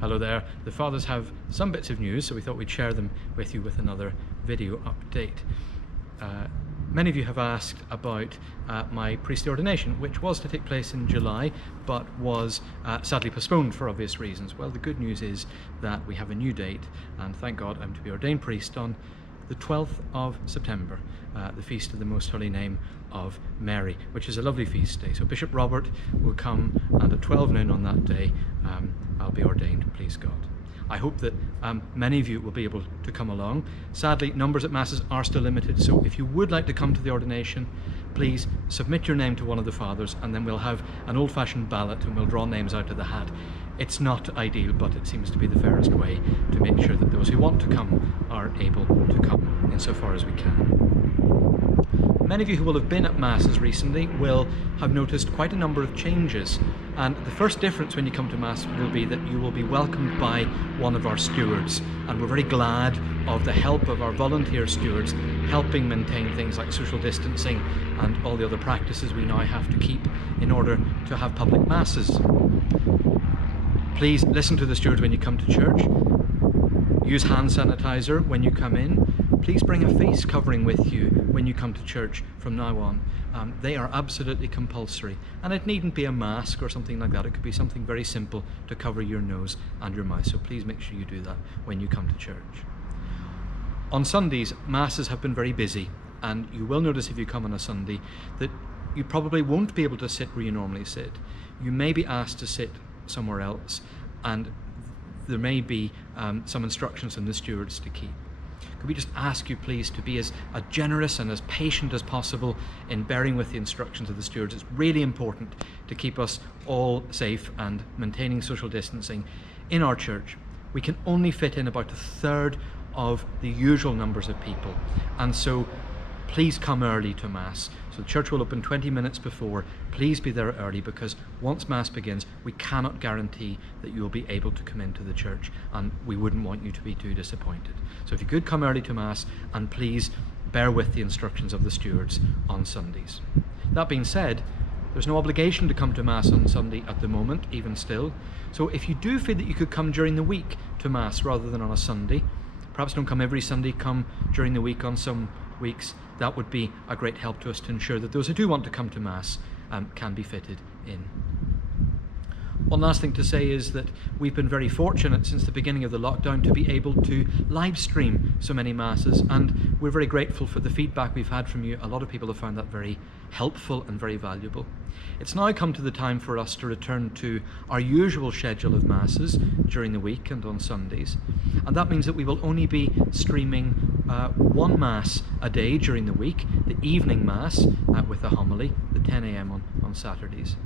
Hello there. The fathers have some bits of news, so we thought we'd share them with you with another video update. Many of you have asked about my priestly ordination, which was to take place in July, but was sadly postponed for obvious reasons. Well, the good news is that we have a new date, and thank God I'm to be ordained priest on the 12th of September, the feast of the Most Holy Name of Mary, which is a lovely feast day. So Bishop Robert will come, and at 12 noon on that day, I'll be ordained, please God. I hope that many of you will be able to come along. Sadly, numbers at masses are still limited, so if you would like to come to the ordination, please submit your name to one of the fathers, and then we'll have an old-fashioned ballot and we'll draw names out of the hat. It's not ideal, but it seems to be the fairest way to make sure that those who want to come are able to come insofar as we can. Many of you who will have been at Masses recently will have noticed quite a number of changes, and the first difference when you come to Mass will be that you will be welcomed by one of our stewards, and we're very glad of the help of our volunteer stewards helping maintain things like social distancing and all the other practices we now have to keep in order to have public Masses. Please listen to the stewards when you come to church. Use hand sanitizer when you come in. Please bring a face covering with you when you come to church from now on. They are absolutely compulsory, and it needn't be a mask or something like that. It could be something very simple to cover your nose and your mouth, so please make sure you do that when you come to church. On Sundays, Masses have been very busy, and you will notice if you come on a Sunday that you probably won't be able to sit where you normally sit. You may be asked to sit somewhere else, and there may be some instructions from the stewards to keep. Could we just ask you please to be as generous and as patient as possible in bearing with the instructions of the stewards. It's really important to keep us all safe and maintaining social distancing in our church. We can only fit in about a third of the usual numbers of people, and so please come early to Mass. So the church will open 20 minutes before. Please be there early, because once Mass begins, we cannot guarantee that you will be able to come into the church, and we wouldn't want you to be too disappointed. So if you could come early to Mass, and please bear with the instructions of the stewards on Sundays. That being said, there's no obligation to come to Mass on Sunday at the moment, even still. So if you do feel that you could come during the week to Mass rather than on a Sunday, perhaps don't come every Sunday, come during the week on some weeks, that would be a great help to us to ensure that those who do want to come to Mass can be fitted in. One last thing to say is that we've been very fortunate since the beginning of the lockdown to be able to live stream so many Masses, and we're very grateful for the feedback we've had from you. A lot of people have found that very helpful and very valuable. It's now come to the time for us to return to our usual schedule of Masses during the week and on Sundays, and that means that we will only be streaming one Mass a day during the week, the evening Mass with a homily, the 10 a.m. on Saturdays.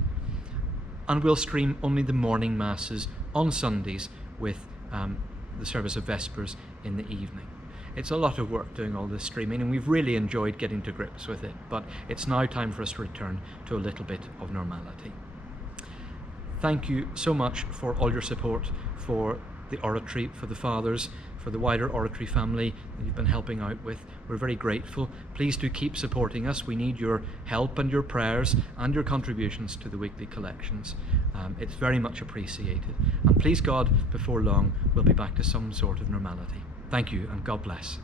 And we'll stream only the morning Masses on Sundays with the service of Vespers in the evening. It's a lot of work doing all this streaming, and we've really enjoyed getting to grips with it, but it's now time for us to return to a little bit of normality. Thank you so much for all your support for the oratory, for the fathers, for the wider oratory family that you've been helping out with. We're very grateful. Please do keep supporting us. We need your help and your prayers and your contributions to the weekly collections. It's very much appreciated. And please God, before long, we'll be back to some sort of normality. Thank you, and God bless.